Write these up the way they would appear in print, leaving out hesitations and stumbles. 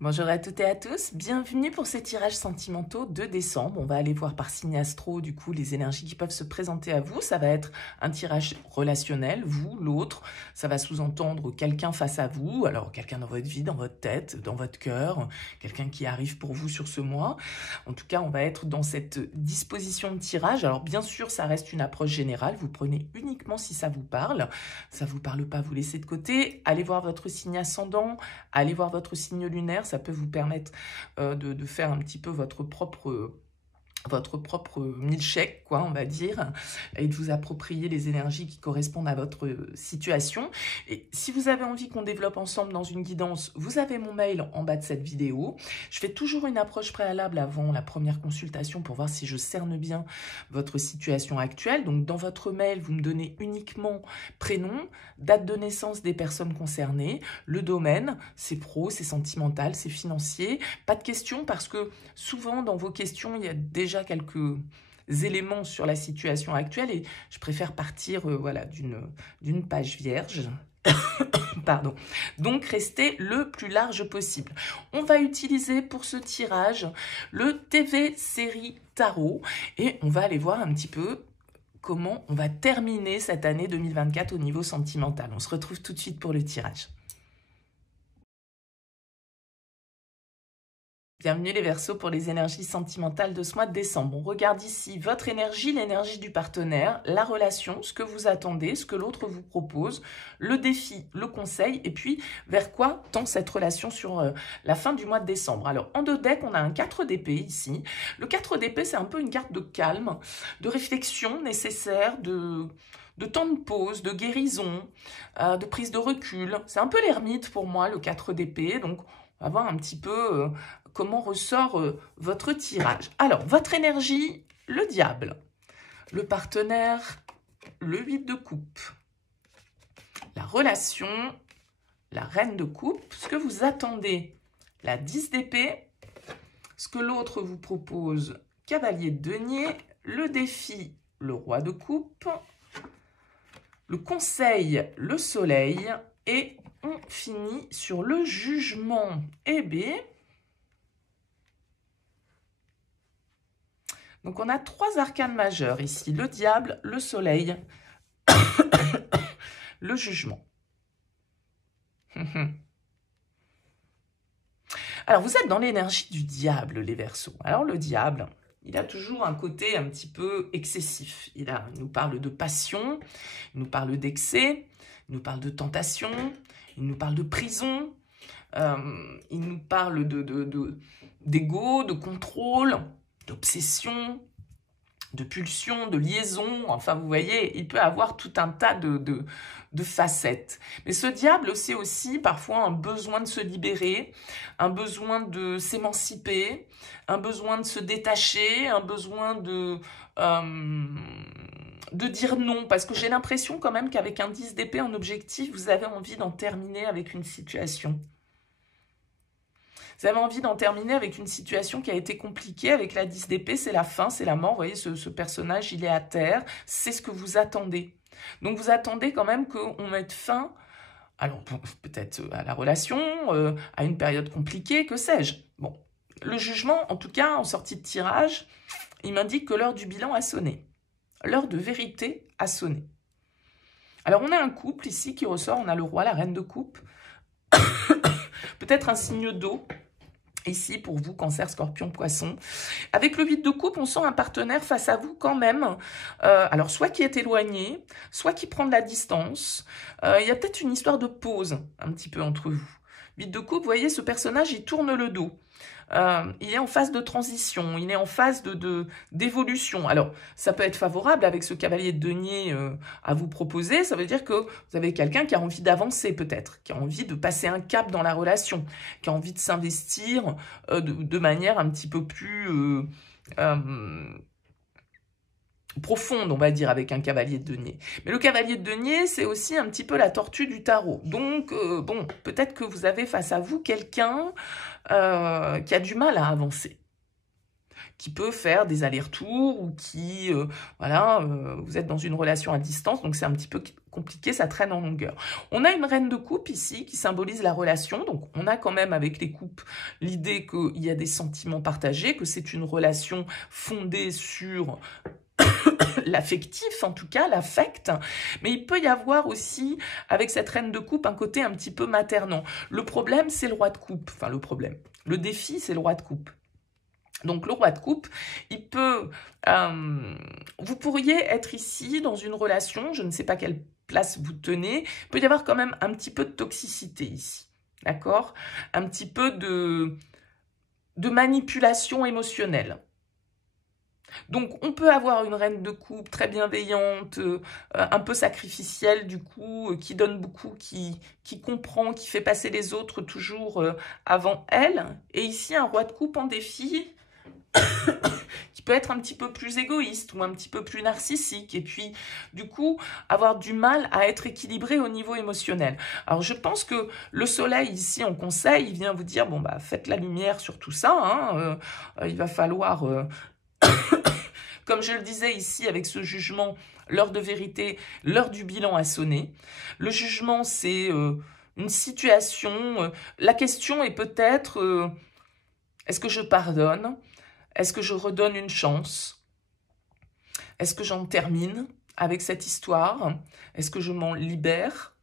Bonjour à toutes et à tous, bienvenue pour ces tirages sentimentaux de décembre. On va aller voir par signe astro du coup les énergies qui peuvent se présenter à vous. Ça va être un tirage relationnel, vous, l'autre. Ça va sous-entendre quelqu'un face à vous, alors quelqu'un dans votre vie, dans votre tête, dans votre cœur, quelqu'un qui arrive pour vous sur ce mois. En tout cas, on va être dans cette disposition de tirage. Alors bien sûr, ça reste une approche générale. Vous prenez uniquement si ça vous parle. Ça vous parle pas, vous laissez de côté. Allez voir votre signe ascendant, allez voir votre signe lunaire. Ça peut vous permettre de faire un petit peu votre propre milkshake, quoi, on va dire, et de vous approprier les énergies qui correspondent à votre situation. Et si vous avez envie qu'on développe ensemble dans une guidance, vous avez mon mail en bas de cette vidéo. Je fais toujours une approche préalable avant la première consultation pour voir si je cerne bien votre situation actuelle. Donc, dans votre mail, vous me donnez uniquement prénom, date de naissance des personnes concernées, le domaine, c'est pro, c'est sentimental, c'est financier. Pas de questions parce que souvent, dans vos questions, il y a déjà quelques éléments sur la situation actuelle et je préfère partir voilà, d'une page vierge. Pardon. Donc, restez le plus large possible. On va utiliser pour ce tirage le TV Série Tarot et on va aller voir un petit peu comment on va terminer cette année 2024 au niveau sentimental. On se retrouve tout de suite pour le tirage. Bienvenue les Verseaux pour les énergies sentimentales de ce mois de décembre. On regarde ici votre énergie, l'énergie du partenaire, la relation, ce que vous attendez, ce que l'autre vous propose, le défi, le conseil, et puis vers quoi tend cette relation sur la fin du mois de décembre. Alors en deux decks, on a un 4 d'épée ici. Le 4 d'épée, c'est un peu une carte de calme, de réflexion nécessaire, de temps de pause, de guérison, de prise de recul. C'est un peu l'ermite pour moi, le 4 d'épée, donc on va voir un petit peu comment ressort votre tirage. Alors, votre énergie, le diable. Le partenaire, le 8 de coupe. La relation, la reine de coupe. Ce que vous attendez, la 10 d'épée. Ce que l'autre vous propose, cavalier de denier. Le défi, le roi de coupe. Le conseil, le soleil. Et on finit sur le jugement. Eh bien, donc, on a trois arcanes majeurs ici. Le diable, le soleil, le jugement. Alors, vous êtes dans l'énergie du diable, les Verseaux. Alors, le diable, il a toujours un côté un petit peu excessif. Il nous parle de passion, il nous parle d'excès, il nous parle de tentation, il nous parle de prison, il nous parle d'ego, de contrôle, d'obsession, de pulsion, de liaison, enfin vous voyez, il peut avoir tout un tas de facettes. Mais ce diable, c'est aussi parfois un besoin de se libérer, un besoin de s'émanciper, un besoin de se détacher, un besoin de dire non, parce que j'ai l'impression quand même qu'avec un 10 d'épée en objectif, vous avez envie d'en terminer avec une situation. Vous avez envie d'en terminer avec une situation qui a été compliquée. Avec la 10 d'épée, c'est la fin, c'est la mort. Vous voyez, ce personnage, il est à terre. C'est ce que vous attendez. Donc, vous attendez quand même qu'on mette fin, alors peut-être à la relation, à une période compliquée, que sais-je. Bon, le jugement, en tout cas, en sortie de tirage, il m'indique que l'heure du bilan a sonné. L'heure de vérité a sonné. Alors, on a un couple ici qui ressort. On a le roi, la reine de coupe. Peut-être un signe d'eau. Ici, pour vous, Cancer, Scorpion, Poisson. Avec le 8 de coupe, on sent un partenaire face à vous quand même. Alors, soit qui est éloigné, soit qui prend de la distance. Il y a peut-être une histoire de pause un petit peu entre vous. 8 de coupe, vous voyez, ce personnage, il tourne le dos. Il est en phase de transition, il est en phase d'évolution. Alors, ça peut être favorable avec ce cavalier de denier à vous proposer. Ça veut dire que vous avez quelqu'un qui a envie d'avancer peut-être, qui a envie de passer un cap dans la relation, qui a envie de s'investir de manière un petit peu plus profonde, on va dire, avec un cavalier de denier. Mais le cavalier de denier, c'est aussi un petit peu la tortue du tarot. Donc, bon, peut-être que vous avez face à vous quelqu'un qui a du mal à avancer, qui peut faire des allers-retours ou qui, voilà, vous êtes dans une relation à distance, donc c'est un petit peu compliqué, ça traîne en longueur. On a une reine de coupe ici qui symbolise la relation. Donc, on a quand même avec les coupes l'idée qu'il y a des sentiments partagés, que c'est une relation fondée sur l'affectif, en tout cas, l'affect. Mais il peut y avoir aussi, avec cette reine de coupe, un côté un petit peu maternant. Le problème, c'est le roi de coupe. Enfin, le problème. Le défi, c'est le roi de coupe. Donc, le roi de coupe, il peut... vous pourriez être ici dans une relation, je ne sais pas quelle place vous tenez, il peut y avoir quand même un petit peu de toxicité ici, d'accord? Un petit peu de manipulation émotionnelle. Donc, on peut avoir une reine de coupe très bienveillante, un peu sacrificielle du coup, qui donne beaucoup, qui comprend, qui fait passer les autres toujours avant elle. Et ici, un roi de coupe en défi qui peut être un petit peu plus égoïste ou un petit peu plus narcissique et puis du coup avoir du mal à être équilibré au niveau émotionnel. Alors je pense que le soleil ici en conseil, il vient vous dire bon bah faites la lumière sur tout ça, hein, il va falloir, comme je le disais ici avec ce jugement, l'heure de vérité, l'heure du bilan a sonné. Le jugement c'est une situation, la question est peut-être est-ce que je pardonne ? Est-ce que je redonne une chance? Est-ce que j'en termine avec cette histoire? Est-ce que je m'en libère?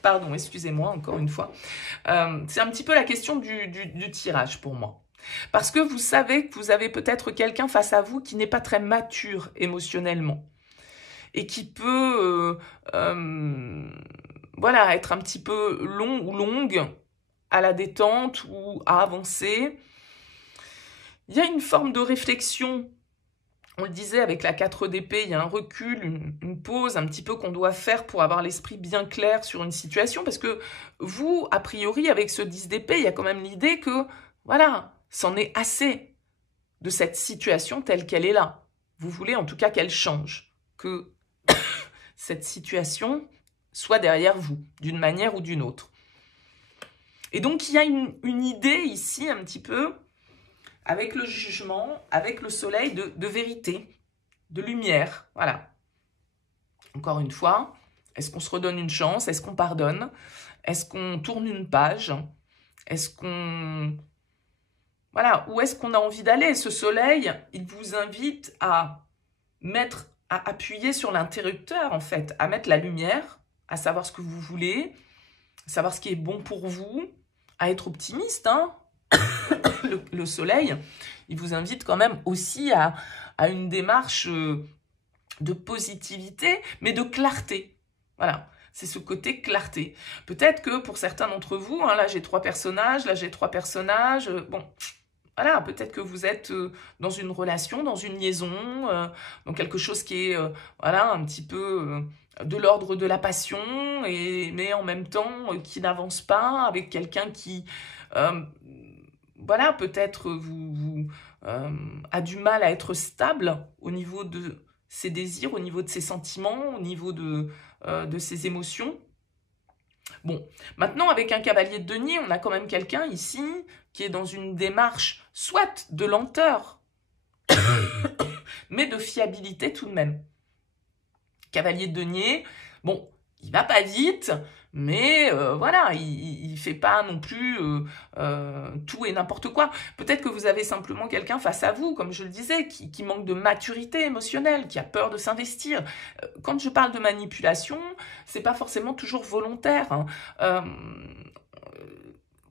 Pardon, excusez-moi, encore une fois. C'est un petit peu la question du tirage pour moi. Parce que vous savez que vous avez peut-être quelqu'un face à vous qui n'est pas très mature émotionnellement. Et qui peut voilà, être un petit peu long ou longue à la détente ou à avancer. Il y a une forme de réflexion, on le disait avec la 4 d'épée, il y a un recul, une pause un petit peu qu'on doit faire pour avoir l'esprit bien clair sur une situation, parce que vous, a priori, avec ce 10 d'épée, il y a quand même l'idée que, voilà, c'en est assez de cette situation telle qu'elle est là. Vous voulez en tout cas qu'elle change, que cette situation soit derrière vous, d'une manière ou d'une autre. Et donc, il y a une idée ici, un petit peu, avec le jugement, avec le soleil, de vérité, de lumière. Voilà. Encore une fois, est-ce qu'on se redonne une chance? Est-ce qu'on pardonne? Est-ce qu'on tourne une page? Est-ce qu'on... Voilà. Où est-ce qu'on a envie d'aller? Ce soleil, il vous invite à mettre, à appuyer sur l'interrupteur, en fait, à mettre la lumière, à savoir ce que vous voulez, à savoir ce qui est bon pour vous, à être optimiste, hein. Le soleil, il vous invite quand même aussi à une démarche de positivité, mais de clarté. Voilà, c'est ce côté clarté. Peut-être que pour certains d'entre vous, hein, là j'ai 3 personnages, bon, voilà, peut-être que vous êtes dans une relation, dans une liaison, dans quelque chose qui est, voilà, un petit peu... de l'ordre de la passion, mais en même temps qui n'avance pas, avec quelqu'un qui, voilà, peut-être a du mal à être stable au niveau de ses désirs, au niveau de ses sentiments, au niveau de ses émotions. Bon, maintenant avec un cavalier de denier, on a quand même quelqu'un ici qui est dans une démarche soit de lenteur, mais de fiabilité tout de même. Cavalier de denier, bon, il va pas vite, mais voilà, il fait pas non plus tout et n'importe quoi. Peut-être que vous avez simplement quelqu'un face à vous, comme je le disais, qui manque de maturité émotionnelle, qui a peur de s'investir. Quand je parle de manipulation, c'est pas forcément toujours volontaire, hein.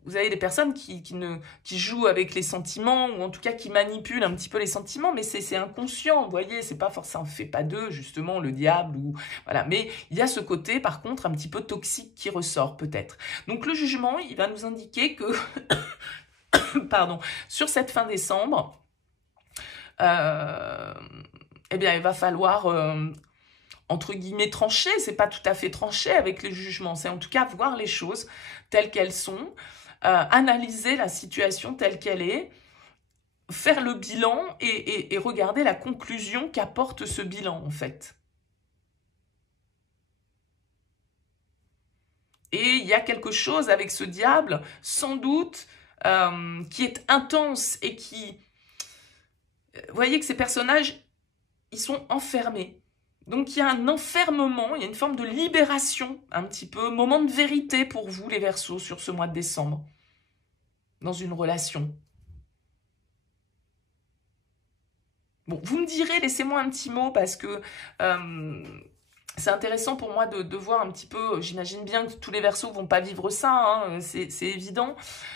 Vous avez des personnes qui jouent avec les sentiments, ou en tout cas qui manipulent un petit peu les sentiments, mais c'est inconscient, vous voyez, c'est pas forcément, fait pas d'eux, justement, le diable, ou voilà. Mais il y a ce côté, par contre, un petit peu toxique qui ressort, peut-être. Donc le jugement, il va nous indiquer que, pardon, sur cette fin décembre, eh bien, il va falloir... entre guillemets trancher, c'est pas tout à fait trancher avec les jugements, c'est en tout cas voir les choses telles qu'elles sont, analyser la situation telle qu'elle est, faire le bilan et regarder la conclusion qu'apporte ce bilan en fait. Et il y a quelque chose avec ce diable, sans doute, qui est intense et qui... Vous voyez que ces personnages, ils sont enfermés. Donc, il y a un enfermement, il y a une forme de libération, un petit peu, moment de vérité pour vous, les Verseaux, sur ce mois de décembre, dans une relation. Bon, vous me direz, laissez-moi un petit mot, parce que c'est intéressant pour moi de voir un petit peu, j'imagine bien que tous les Verseaux vont pas vivre ça, hein, c'est évident,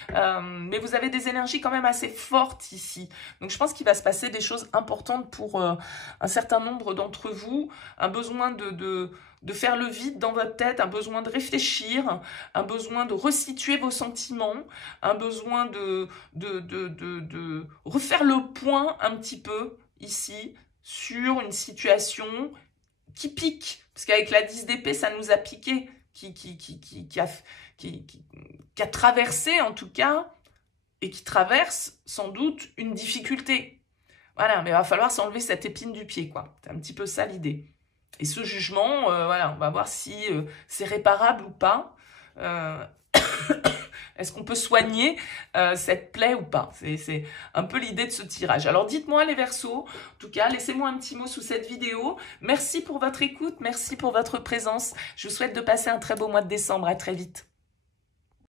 mais vous avez des énergies quand même assez fortes ici. Donc je pense qu'il va se passer des choses importantes pour un certain nombre d'entre vous, un besoin de faire le vide dans votre tête, un besoin de réfléchir, un besoin de resituer vos sentiments, un besoin de refaire le point un petit peu ici sur une situation qui pique, parce qu'avec la 10 d'épée, ça nous a piqué, qui a traversé en tout cas, et qui traverse sans doute une difficulté. Voilà, mais il va falloir s'enlever cette épine du pied, quoi. C'est un petit peu ça l'idée. Et ce jugement, voilà, on va voir si c'est réparable ou pas. Est-ce qu'on peut soigner cette plaie ou pas? C'est un peu l'idée de ce tirage. Alors dites-moi les Verseaux, en tout cas, laissez-moi un petit mot sous cette vidéo. Merci pour votre écoute, merci pour votre présence. Je vous souhaite de passer un très beau mois de décembre. À très vite.